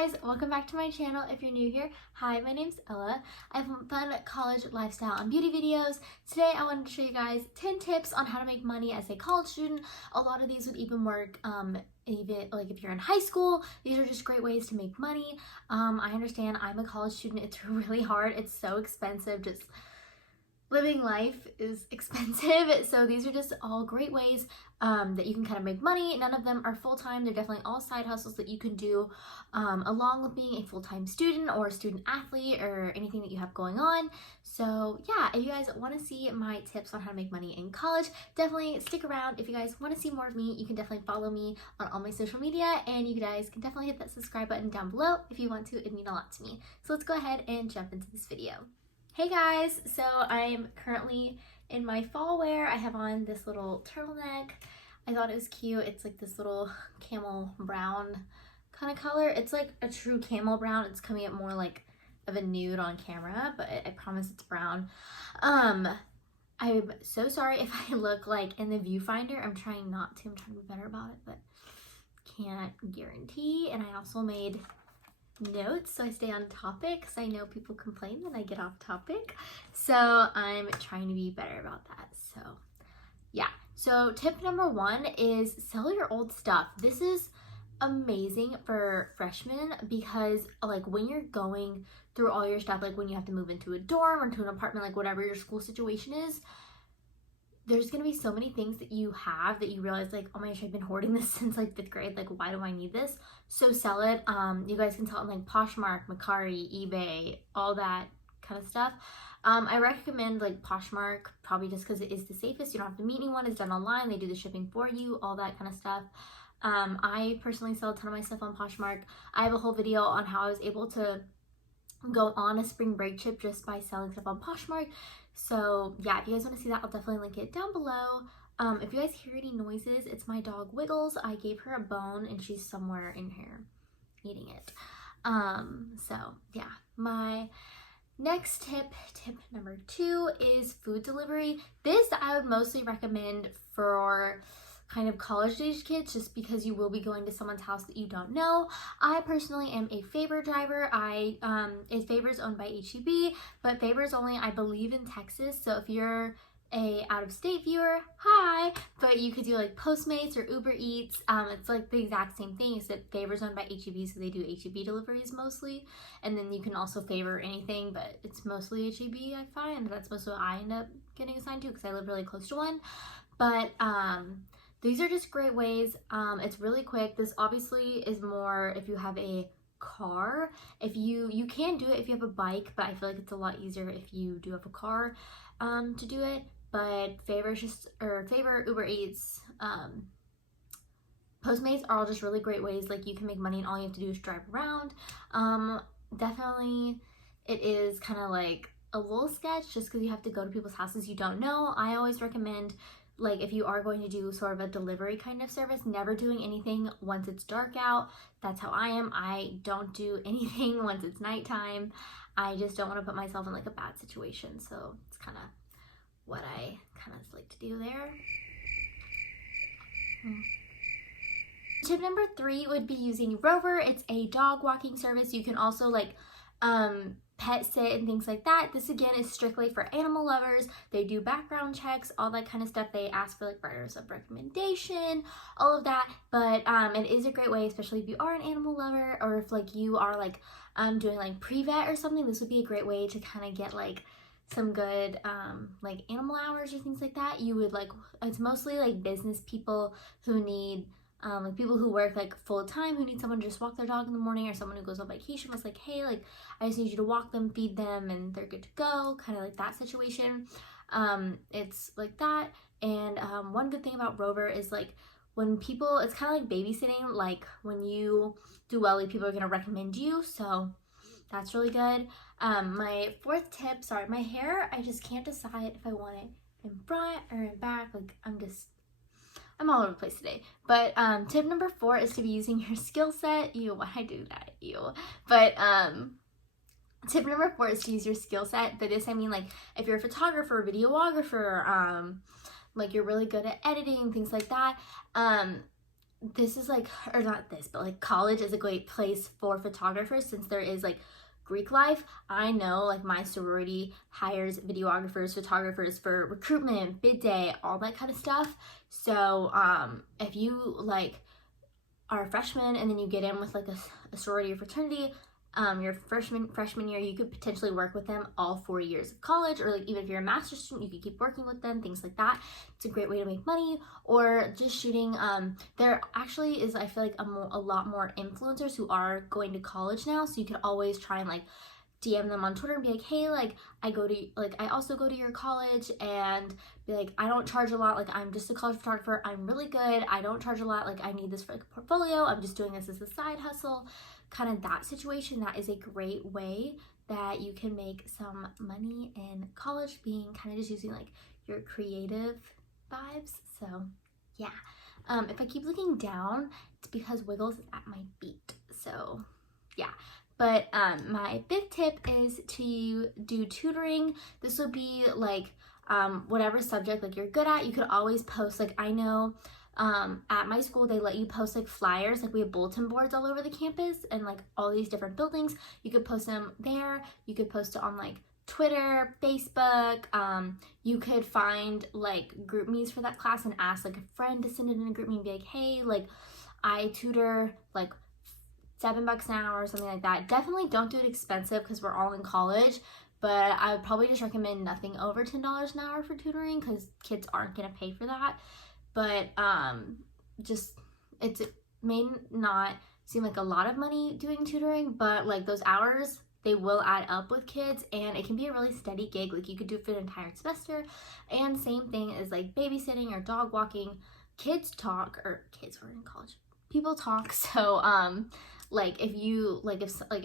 guys, welcome back to my channel. If you're new here, hi, my name's Ella. I have fun college lifestyle and beauty videos. Today I wanted to show you guys 10 tips on how to make money as a college student. A lot of these would even work even like if you're in high school. These are just great ways to make money. I understand I'm a college student. It's really hard. It's so expensive. Just living life is expensive, so these are just all great ways that you can kind of make money. None of them are full-time. They're definitely all side hustles that you can do along with being a full-time student or student athlete or anything that you have going on. So yeah, if you guys want to see my tips on how to make money in college, definitely stick around. If you guys want to see more of me, you can definitely follow me on all my social media, and you guys can definitely hit that subscribe button down below if you want to. It'd mean a lot to me. So let's go ahead and jump into this video. Hey guys, so I'm currently in my fall wear. I have on this little turtleneck. I thought it was cute. It's like this little camel brown kind of color. It's like a true camel brown. It's coming up more like of a nude on camera, but I promise it's brown. I'm so sorry if I look like in the viewfinder. I'm trying not to. I'm trying to be better about it, but can't guarantee. And I also made notes so I stay on topic, because I know people complain that I get off topic, so I'm trying to be better about that. So yeah, so tip number one is sell your old stuff. This is amazing for freshmen because like when you're going through all your stuff, like when you have to move into a dorm or into an apartment, like whatever your school situation is, there's gonna be so many things that you have that you realize like, oh my gosh, I've been hoarding this since like 5th grade. Like, why do I need this? So sell it. You guys can sell it on like Poshmark, Mercari, eBay, all that kind of stuff. I recommend like Poshmark probably just because it is the safest. You don't have to meet anyone. It's done online. They do the shipping for you, all that kind of stuff. I personally sell a ton of my stuff on Poshmark. I have a whole video on how I was able to go on a spring break trip just by selling stuff on Poshmark. So yeah, if you guys want to see that, I'll definitely link it down below. If you guys hear any noises, it's my dog Wiggles. I gave her a bone and she's somewhere in here eating it. So yeah, my next tip number 2 is food delivery. This I would mostly recommend for kind of college age kids, just because you will be going to someone's house that you don't know. I personally am a Favor driver. Favor is owned by HEB, but Favor is only, I believe, in Texas. So if you're a out-of-state viewer, hi, but you could do like Postmates or Uber Eats. It's like the exact same thing, except Favor's owned by HEB, so they do HEB deliveries mostly. And then you can also Favor anything, but it's mostly HEB, I find. That's mostly what I end up getting assigned to because I live really close to one. But these are just great ways. It's really quick. This obviously is more if you have a car. If you can do it if you have a bike, but I feel like it's a lot easier if you do have a car to do it. But Favor, Uber Eats, Postmates are all just really great ways. Like you can make money and all you have to do is drive around. Definitely it is kind of like a little sketch just because you have to go to people's houses you don't know. I always recommend, like if you are going to do sort of a delivery kind of service, never doing anything once it's dark out. That's how I am. I don't do anything once it's nighttime. I just don't want to put myself in like a bad situation. So it's kind of what I kind of like to do there. Tip number 3 would be using Rover. It's a dog walking service. You can also like pet sit and things like that. This again is strictly for animal lovers. They do background checks, all that kind of stuff. They ask for like letters of recommendation, all of that. But it is a great way, especially if you are an animal lover, or if like you are like doing like pre-vet or something. This would be a great way to kind of get like some good like animal hours or things like that. You would like, it's mostly like business people who need like people who work like full time, who need someone to just walk their dog in the morning, or someone who goes on vacation was like, hey, like I just need you to walk them, feed them, and they're good to go, kind of like that situation. It's like that. And one good thing about Rover is like when people, it's kind of like babysitting. Like when you do well, like people are going to recommend you, so that's really good. My 4th tip, sorry, my hair, I just can't decide if I want it in front or in back. Like I'm all over the place today. But tip number 4 is to be using your skill set. Ew, why I do that? Ew. But tip number 4 is to use your skill set. By this I mean like if you're a photographer, videographer, like you're really good at editing, things like that. this is like, or not this, but like college is a great place for photographers since there is like Greek life. I know like my sorority hires videographers, photographers for recruitment, bid day, all that kind of stuff. So if you like are a freshman and then you get in with like a sorority or fraternity, your freshman year, you could potentially work with them all 4 years of college, or like even if you're a master's student, you could keep working with them, things like that. It's a great way to make money. Or just shooting. There actually is, I feel like, a lot more influencers who are going to college now, so you could always try and like DM them on Twitter and be like, hey, like I also go to your college, and be like, I don't charge a lot, like I'm just a college photographer, I'm really good, I don't charge a lot, like I need this for like a portfolio, I'm just doing this as a side hustle. Kind of that situation. That is a great way that you can make some money in college, being kind of just using like your creative vibes. So yeah, if I keep looking down, it's because Wiggles is at my feet. So yeah. But my 5th tip is to do tutoring. This will be like whatever subject like you're good at. You could always post, like I know at my school they let you post like flyers, like we have bulletin boards all over the campus and like all these different buildings. You could post them there, you could post it on like Twitter, Facebook. You could find like group me's for that class and ask like a friend to send it in a group me and be like, hey, like I tutor like $7 an hour or something like that. Definitely don't do it expensive because we're all in college, but I would probably just recommend nothing over $10 an hour for tutoring because kids aren't gonna pay for that. But it may not seem like a lot of money doing tutoring, but like those hours, they will add up with kids, and it can be a really steady gig. Like you could do it for the entire semester. And same thing as like babysitting or dog walking. Kids who are in college, people talk. So like if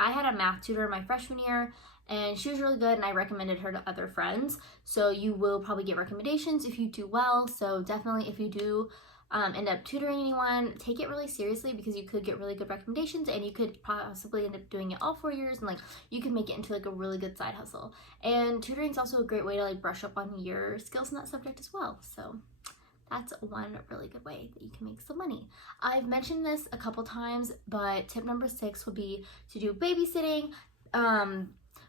I had a math tutor my freshman year, and she was really good, and I recommended her to other friends. So you will probably get recommendations if you do well. So definitely, if you do end up tutoring anyone, take it really seriously, because you could get really good recommendations, and you could possibly end up doing it all 4 years, and like you can make it into like a really good side hustle. And tutoring is also a great way to like brush up on your skills in that subject as well. So that's one really good way that you can make some money. I've mentioned this a couple times, but tip number 6 would be to do babysitting.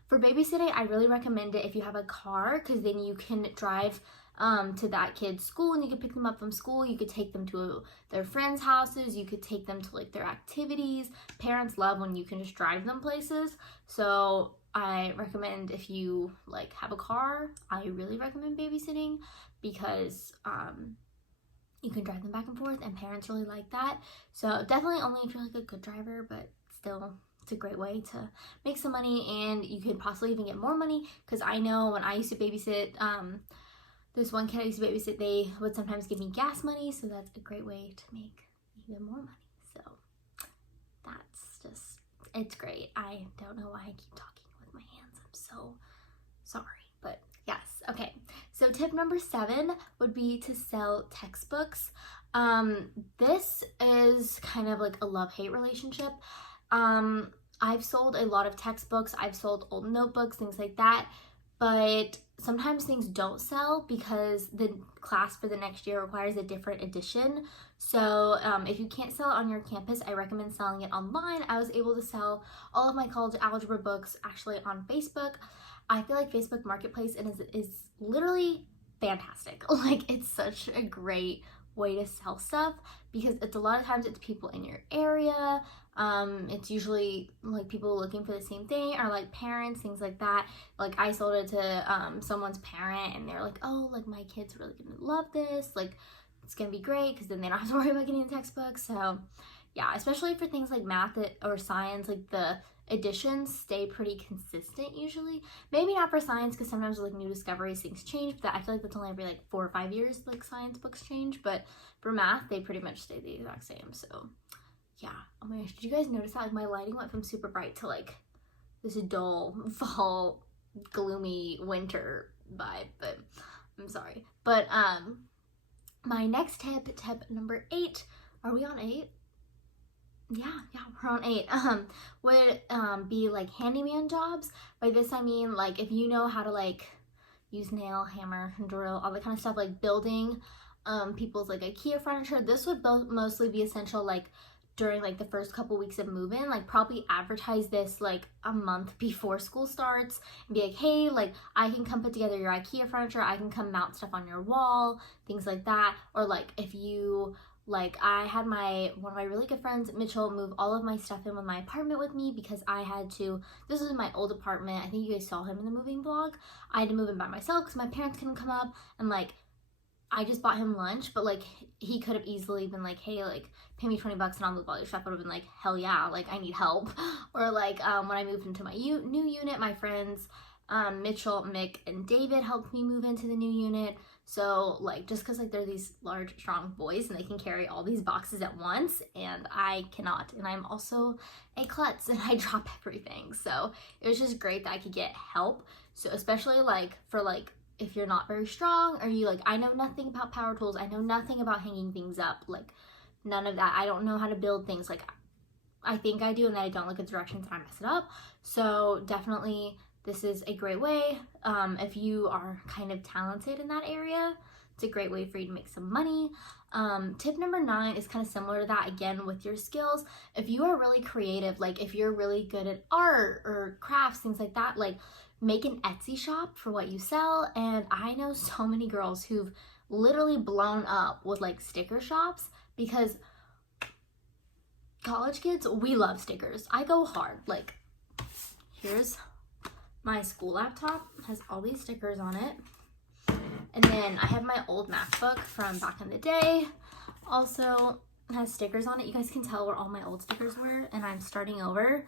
For babysitting, I really recommend it if you have a car, because then you can drive to that kid's school, and you can pick them up from school. You could take them to their friends' houses. You could take them to like their activities. Parents love when you can just drive them places. So I recommend, if you like have a car, I really recommend babysitting, because you can drive them back and forth, and parents really like that. So definitely only if you're like a good driver, but still, it's a great way to make some money, and you could possibly even get more money, because I know when I used to babysit, this one kid I used to babysit, they would sometimes give me gas money, so that's a great way to make even more money. So that's just, it's great. I don't know why I keep talking with my hands. I'm so sorry, but yes. Okay, so tip number 7 would be to sell textbooks. This is kind of like a love-hate relationship. I've sold a lot of textbooks, I've sold old notebooks, things like that, but sometimes things don't sell because the class for the next year requires a different edition. So if you can't sell it on your campus, I recommend selling it online. I was able to sell all of my college algebra books actually on Facebook. I feel like Facebook Marketplace is literally fantastic. Like, it's such a great way to sell stuff, because it's a lot of times it's people in your area. It's usually like people looking for the same thing, or like parents, things like that. Like I sold it to someone's parent, and they're like, oh, like my kid's really gonna love this, like it's gonna be great, because then they don't have to worry about getting a textbook. So yeah, especially for things like math or science, like the editions stay pretty consistent usually. Maybe not for science, because sometimes with like new discoveries things change, but I feel like that's only every like 4 or 5 years like science books change. But for math, they pretty much stay the exact same. So yeah. Oh my gosh, did you guys notice that like my lighting went from super bright to like this dull fall gloomy winter vibe? But I'm sorry. But my next tip number 8, are we on 8? Yeah, we're on 8. Would be like handyman jobs. By this I mean like if you know how to like use nail, hammer, drill, all that kind of stuff, like building people's like IKEA furniture. This would mostly be essential like during like the first couple weeks of move-in. Like probably advertise this like a month before school starts and be like, hey, like I can come put together your IKEA furniture, I can come mount stuff on your wall, things like that. Or like if you like, I had one of my really good friends, Mitchell, move all of my stuff in with my apartment with me because I had to, this was my old apartment, I think you guys saw him in the moving vlog. I had to move in by myself because my parents couldn't come up, and like I just bought him lunch, but like he could have easily been like, hey, like pay me 20 bucks and I'll move all your stuff. I would have been like, hell yeah, like I need help. Or like when I moved into my new unit, my friends Mitchell, Mick, and David helped me move into the new unit. So like just because like they're these large strong boys and they can carry all these boxes at once, and I cannot, and I'm also a klutz and I drop everything. So it was just great that I could get help. So especially like for like if you're not very strong, or you like, I know nothing about power tools, I know nothing about hanging things up, like none of that. I don't know how to build things. Like I think I do, and then I don't look at directions and I mess it up. So definitely this is a great way. If you are kind of talented in that area, it's a great way for you to make some money. Tip number 9 is kind of similar to that, again with your skills. If you are really creative, like if you're really good at art or crafts, things like that, like make an Etsy shop for what you sell. And I know so many girls who've literally blown up with like sticker shops, because college kids, we love stickers. I go hard. Like here's my school laptop, has all these stickers on it. And then I have my old MacBook from back in the day, also has stickers on it. You guys can tell where all my old stickers were, and I'm starting over.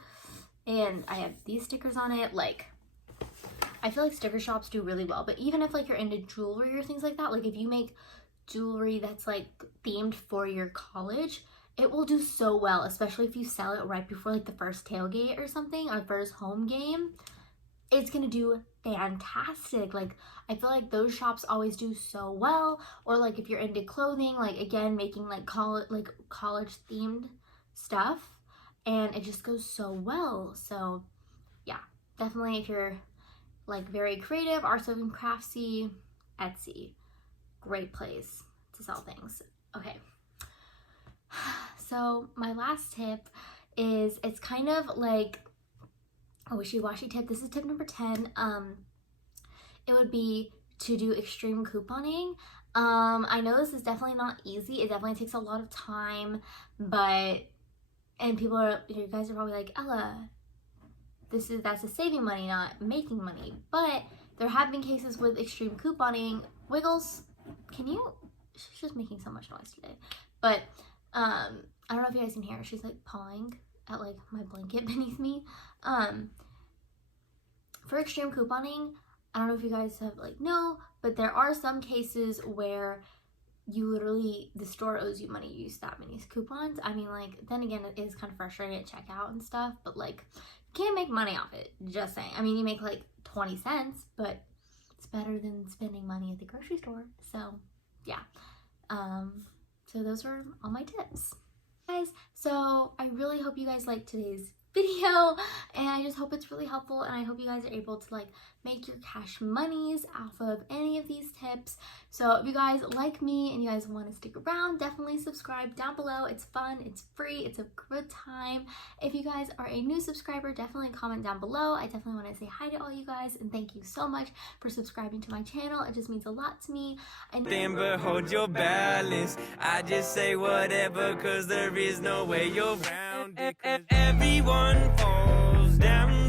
And I have these stickers on it. Like I feel like sticker shops do really well. But even if like you're into jewelry or things like that, like if you make jewelry that's like themed for your college, it will do so well, especially if you sell it right before like the first tailgate or something, or first home game. It's gonna do fantastic. Like I feel like those shops always do so well. Or like if you're into clothing, like again making like college themed stuff, and it just goes so well. So yeah, definitely if you're like very creative, arts and craftsy, Etsy, great place to sell things. Okay, so my last tip is, it's kind of like a wishy-washy tip. This is tip number 10. It would be to do extreme couponing. I know this is definitely not easy. It definitely takes a lot of time, but, and people are, you guys are probably like, Ella, that's a saving money, not making money. But there have been cases with extreme couponing. Wiggles, she's just making so much noise today. But I don't know if you guys can hear her. She's like pawing at like my blanket beneath me. For extreme couponing, I don't know if you guys have like know, but there are some cases where you literally, the store owes you money, you use that many coupons. I mean, like, then again, it is kind of frustrating at checkout and stuff, but like, you can't make money off it, just saying. I mean, you make like 20 cents, but it's better than spending money at the grocery store. So yeah, so those are all my tips, guys. So I really hope you guys liked today's video, and I just hope it's really helpful, and I hope you guys are able to like make your cash monies off of any of these tips. So if you guys like me and you guys want to stick around, definitely subscribe down below. It's fun, it's free, it's a good time. If you guys are a new subscriber, definitely comment down below. I definitely want to say hi to all you guys, and thank you so much for subscribing to my channel. It just means a lot to me. And But hold your balance. I just say whatever, cause there is no way you're around it. Everyone falls down.